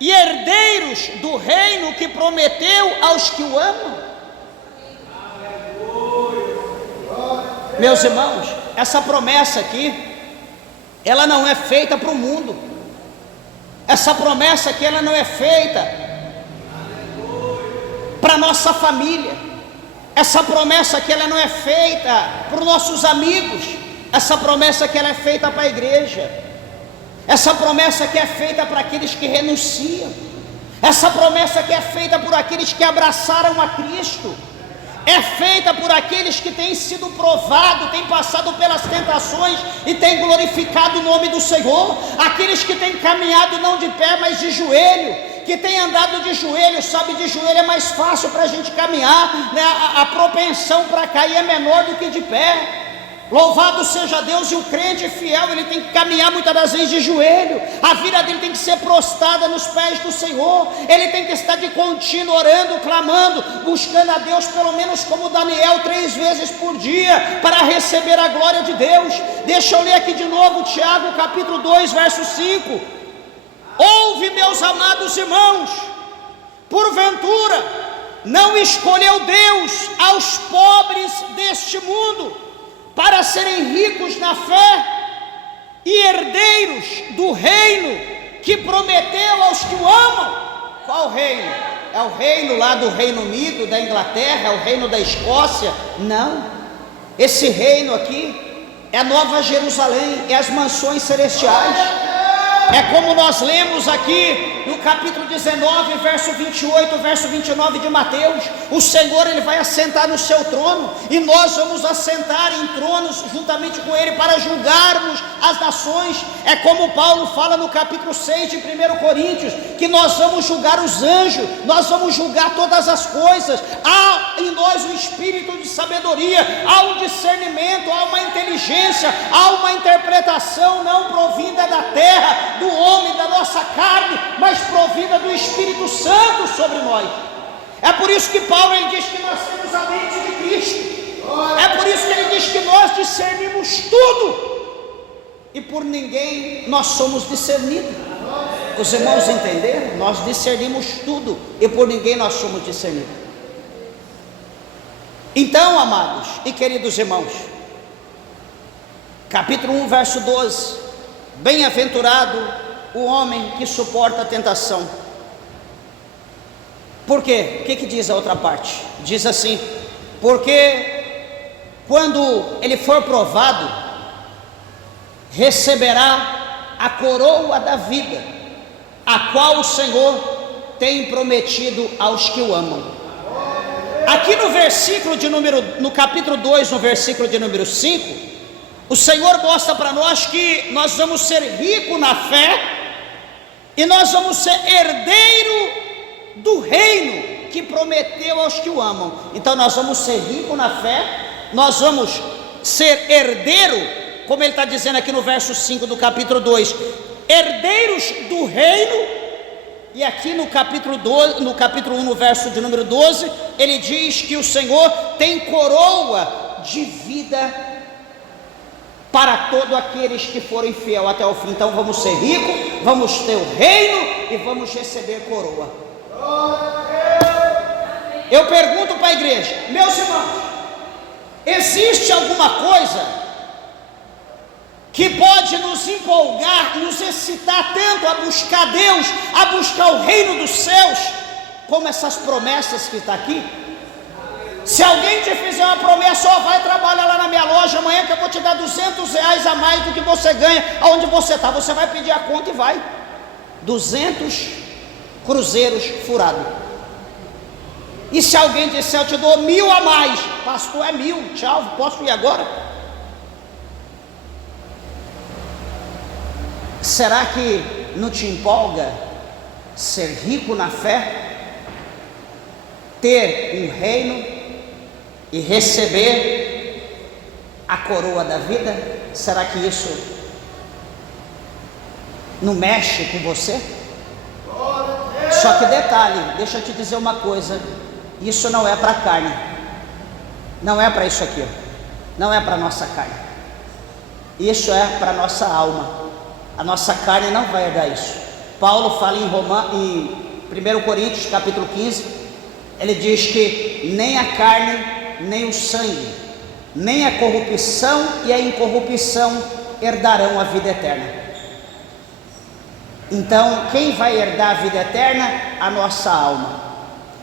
e herdeiros do reino que prometeu aos que o amam? Meus irmãos, essa promessa aqui, ela não é feita para o mundo. Essa promessa aqui, ela não é feita para a nossa família. Essa promessa aqui, ela não é feita para os nossos amigos. Essa promessa aqui, ela é feita para a igreja. Essa promessa aqui é feita para aqueles que renunciam. Essa promessa aqui é feita por aqueles que abraçaram a Cristo. É feita por aqueles que têm sido provados, têm passado pelas tentações e têm glorificado o nome do Senhor. Aqueles que têm caminhado não de pé, mas de joelho, que têm andado de joelho. Sabe, de joelho é mais fácil para a gente caminhar, né? A propensão para cair é menor do que de pé. Louvado seja Deus. E o crente fiel, ele tem que caminhar muitas das vezes de joelho. A vida dele tem que ser prostrada nos pés do Senhor. Ele tem que estar de contínuo orando, clamando, buscando a Deus, pelo menos como Daniel, 3 vezes por dia, para receber a glória de Deus. Deixa eu ler aqui de novo Tiago capítulo 2, verso 5. Ouve, meus amados irmãos, porventura não escolheu Deus aos pobres deste mundo para serem ricos na fé e herdeiros do reino que prometeu aos que o amam. Qual reino? É o reino lá do Reino Unido, da Inglaterra, é o reino da Escócia? Não, esse reino aqui é a Nova Jerusalém, é as mansões celestiais. É como nós lemos aqui no capítulo 19, verso 28, verso 29 de Mateus. O Senhor, Ele vai assentar no seu trono, e nós vamos assentar em tronos juntamente com Ele para julgarmos as nações. É como Paulo fala no capítulo 6 de 1 Coríntios, que nós vamos julgar os anjos, nós vamos julgar todas as coisas. Há em nós um espírito de sabedoria, há um discernimento, há uma inteligência, há uma interpretação não provinda da terra, do homem, da nossa carne, mas provida do Espírito Santo sobre nós. É por isso que Paulo, ele diz que nós temos a mente de Cristo. É por isso que ele diz que nós discernimos tudo, e por ninguém nós somos discernidos. Os irmãos entenderam? Nós discernimos tudo, e por ninguém nós somos discernidos. Então, amados e queridos irmãos, capítulo 1, verso 12: bem-aventurado o homem que suporta a tentação. Por quê? O que diz a outra parte? Diz assim: porque quando ele for provado, receberá a coroa da vida, a qual o Senhor tem prometido aos que o amam. Aqui no versículo de no capítulo 2, no versículo de número 5, o Senhor mostra para nós que nós vamos ser ricos na fé, e nós vamos ser herdeiro do reino que prometeu aos que o amam. Então nós vamos ser ricos na fé, nós vamos ser herdeiro, como ele está dizendo aqui no verso 5 do capítulo 2, herdeiros do reino. E aqui no capítulo 1, no verso de número 12, ele diz que o Senhor tem coroa de vida para todos aqueles que forem fiel até o fim. Então vamos ser ricos, vamos ter o reino e vamos receber coroa. Eu pergunto para a igreja, meus irmãos, existe alguma coisa que pode nos empolgar, nos excitar tanto a buscar Deus, a buscar o reino dos céus, como essas promessas que está aqui? Se alguém te fizer uma promessa, ó, vai trabalhar lá na minha loja amanhã que eu vou te dar R$200 a mais do que você ganha aonde você está, você vai pedir a conta e vai, 200 cruzeiros furados. E se alguém disser, eu te dou 1.000 a mais, pastor, é 1.000, tchau, posso ir agora? Será que não te empolga ser rico na fé, ter um reino e receber a coroa da vida? Será que isso não mexe com você? Só que detalhe, deixa eu te dizer uma coisa, isso não é para a carne, não é para isso aqui, não é para a nossa carne, isso é para a nossa alma. A nossa carne não vai herdar isso. Paulo fala em 1 Coríntios capítulo 15, ele diz que nem a carne, nem o sangue, nem a corrupção e a incorrupção herdarão a vida eterna. Então quem vai herdar a vida eterna? A nossa alma.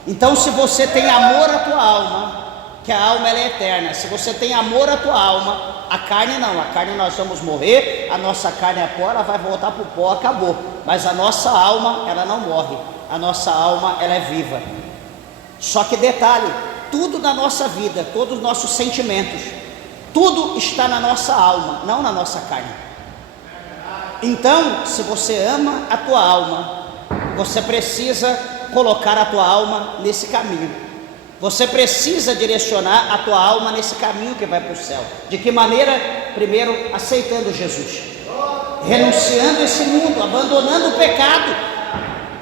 Então se você tem amor à tua alma, que a alma ela é eterna, se você tem amor à tua alma, a carne não, a carne nós vamos morrer, a nossa carne é pó, ela vai voltar para o pó, acabou. Mas a nossa alma, ela não morre, a nossa alma, ela é viva. Só que detalhe, tudo na nossa vida, todos os nossos sentimentos, tudo está na nossa alma, não na nossa carne. Então, se você ama a tua alma, você precisa colocar a tua alma nesse caminho. Você precisa direcionar a tua alma nesse caminho que vai para o céu. De que maneira? Primeiro, aceitando Jesus, renunciando esse mundo, abandonando o pecado,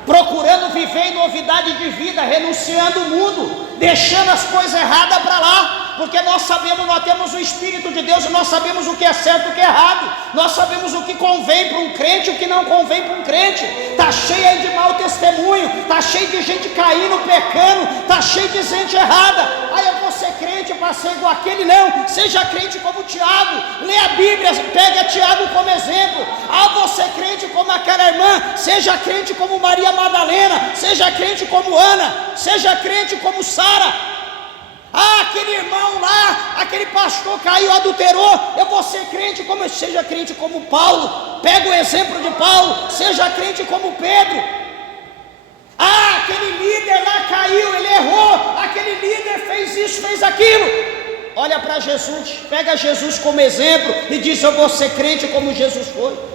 procurando viver em novidade de vida, renunciando o mundo, deixando as coisas erradas para lá, porque nós sabemos, nós temos o Espírito de Deus e nós sabemos o que é certo e o que é errado, nós sabemos o que convém para um crente e o que não convém para um crente. Está cheio aí de mau testemunho, está cheio de gente caindo, pecando, está cheio de gente errada. Aí eu vou ser crente para ser igual aquele? Não, seja crente como Tiago, lê a Bíblia, pega Tiago como exemplo. Vou ser crente como aquela irmã, seja crente como Maria Madalena, seja crente como Ana, seja crente como Sara. Aquele irmão lá, aquele pastor caiu, adulterou, eu vou ser crente como, seja crente como Paulo, pega o exemplo de Paulo, seja crente como Pedro. Aquele líder lá caiu, ele errou, aquele líder fez isso, fez aquilo. Olha para Jesus, pega Jesus como exemplo e diz: eu vou ser crente como Jesus foi.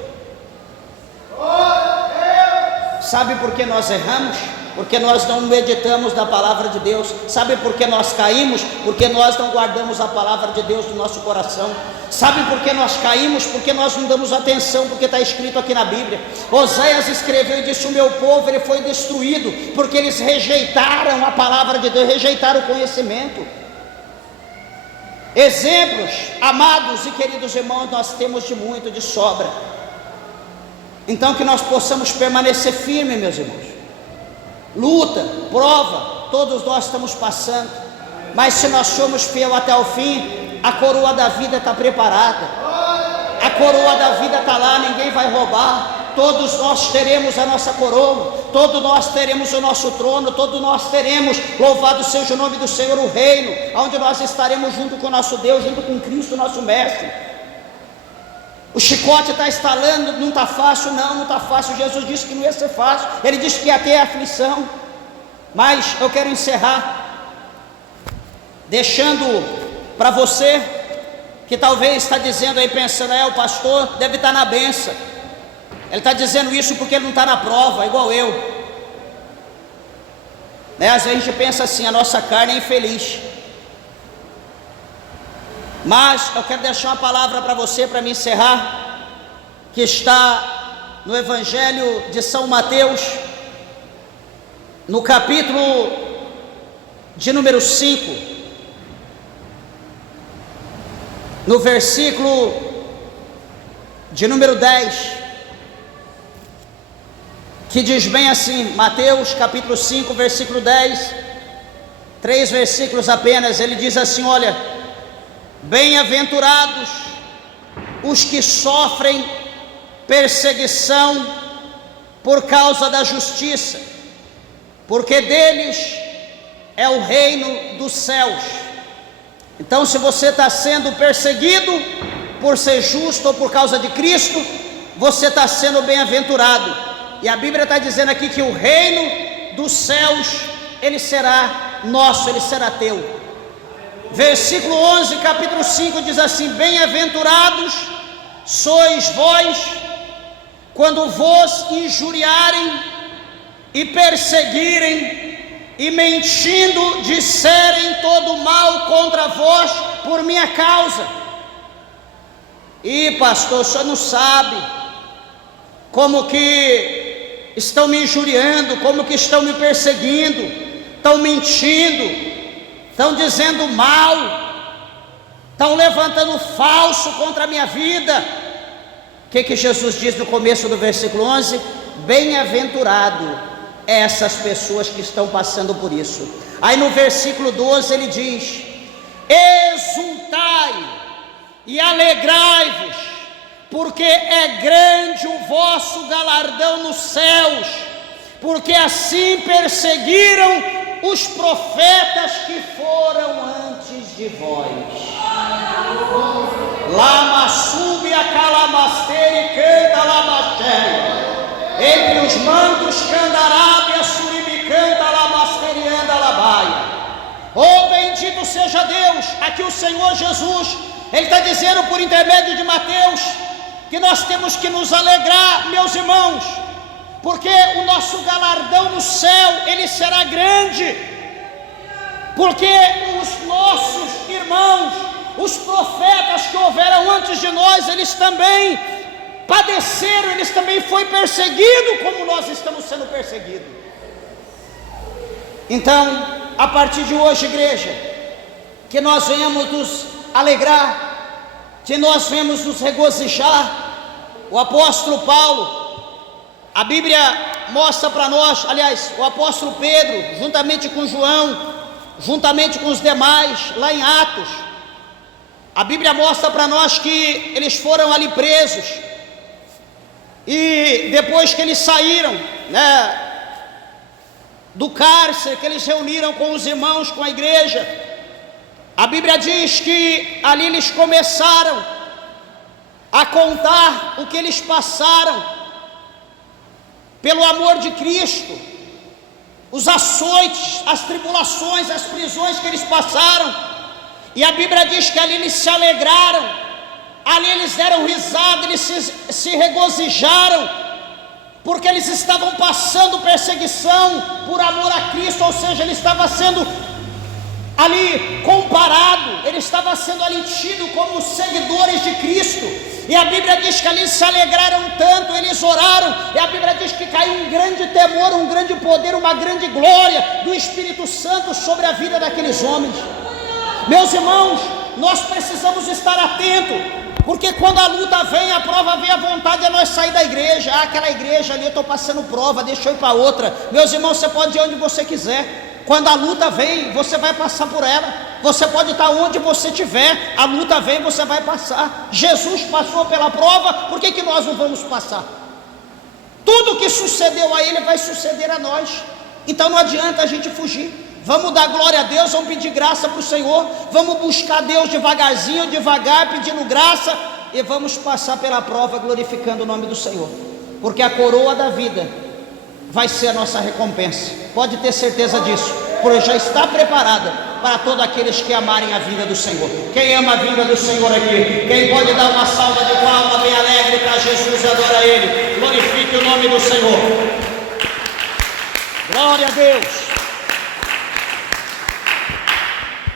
Sabe por que nós erramos? Porque nós não meditamos na palavra de Deus. Sabe por que nós caímos? Porque nós não guardamos a palavra de Deus no nosso coração. Sabe por que nós caímos? Porque nós não damos atenção, porque está escrito aqui na Bíblia. Oséias escreveu e disse: o meu povo ele foi destruído, porque eles rejeitaram a palavra de Deus, rejeitaram o conhecimento. Exemplos, amados e queridos irmãos, nós temos de muito, de sobra. Então que nós possamos permanecer firmes, meus irmãos. Luta, prova, todos nós estamos passando, mas se nós somos fiel até o fim, a coroa da vida está preparada, a coroa da vida está lá, ninguém vai roubar. Todos nós teremos a nossa coroa, todos nós teremos o nosso trono, todos nós teremos, louvado seja o nome do Senhor, o reino, onde nós estaremos junto com o nosso Deus, junto com Cristo nosso Mestre. O chicote está estalando, não está fácil, não está fácil. Jesus disse que não ia ser fácil, ele disse que ia ter aflição. Mas eu quero encerrar deixando para você que talvez está dizendo aí, pensando: o pastor deve estar na benção, ele está dizendo isso porque ele não está na prova, igual eu, né? Às vezes a gente pensa assim: a nossa carne é infeliz. Mas eu quero deixar uma palavra para você, para me encerrar, que está no Evangelho de São Mateus, no capítulo de número 5, no versículo de número 10, que diz bem assim, Mateus capítulo 5, versículo 10, 3 versículos apenas. Ele diz assim: olha, bem-aventurados os que sofrem perseguição por causa da justiça, porque deles é o reino dos céus. Então, se você está sendo perseguido por ser justo ou por causa de Cristo, você está sendo bem-aventurado. E a Bíblia está dizendo aqui que o reino dos céus, ele será nosso, ele será teu. Versículo 11, capítulo 5 diz assim: bem-aventurados sois vós quando vos injuriarem e perseguirem e mentindo disserem todo mal contra vós por minha causa. E pastor, o senhor não sabe como que estão me injuriando, como que estão me perseguindo, estão mentindo, estão dizendo mal, estão levantando falso contra a minha vida. O que Jesus diz no começo do versículo 11? Bem-aventurado essas pessoas que estão passando por isso. Aí no versículo 12 ele diz: exultai e alegrai-vos, porque é grande o vosso galardão nos céus, porque assim perseguiram os profetas que foram antes de vós. Lama sube a calamasteira e canta lamasteira. Entre os mantos candarábia suribicanta lamasterianda labaia. Oh, bendito seja Deus. Aqui o Senhor Jesus, ele está dizendo por intermédio de Mateus, que nós temos que nos alegrar, meus irmãos, porque o nosso galardão no céu, ele será grande, porque os nossos irmãos, os profetas que houveram antes de nós, eles também padeceram, eles também foram perseguidos como nós estamos sendo perseguidos. Então, a partir de hoje, igreja, que nós venhamos nos alegrar, que nós venhamos nos regozijar. O apóstolo Paulo, a Bíblia mostra para nós, aliás, o apóstolo Pedro, juntamente com João, juntamente com os demais, lá em Atos, a Bíblia mostra para nós que eles foram ali presos, e depois que eles saíram, do cárcere, que eles reuniram com os irmãos, com a igreja, a Bíblia diz que ali eles começaram a contar o que eles passaram pelo amor de Cristo, os açoites, as tribulações, as prisões que eles passaram, e a Bíblia diz que ali eles se alegraram, ali eles deram risada, eles se regozijaram, porque eles estavam passando perseguição por amor a Cristo, ou seja, ele estava sendo ali comparado, ele estava sendo ali tido como seguidores de Cristo, e a Bíblia diz que ali se alegraram tanto, eles oraram, e a Bíblia diz que caiu um grande temor, um grande poder, uma grande glória do Espírito Santo sobre a vida daqueles homens. Meus irmãos, nós precisamos estar atentos, porque quando a luta vem, a prova vem, a vontade é nós sair da igreja. Aquela igreja ali eu estou passando prova, deixa eu ir para outra. Meus irmãos, você pode ir onde você quiser. Quando a luta vem, você vai passar por ela. Você pode estar onde você estiver, a luta vem, você vai passar. Jesus passou pela prova, por que nós não vamos passar? Tudo que sucedeu a ele vai suceder a nós. Então não adianta a gente fugir. Vamos dar glória a Deus, vamos pedir graça para o Senhor, vamos buscar Deus devagarzinho, devagar, pedindo graça, e vamos passar pela prova glorificando o nome do Senhor, porque a coroa da vida vai ser a nossa recompensa, pode ter certeza disso, porque já está preparada para todos aqueles que amarem a vinda do Senhor. Quem ama a vinda do Senhor aqui? Quem pode dar uma salva de palmas bem alegre para Jesus e adora Ele? Glorifique o nome do Senhor. Glória a Deus.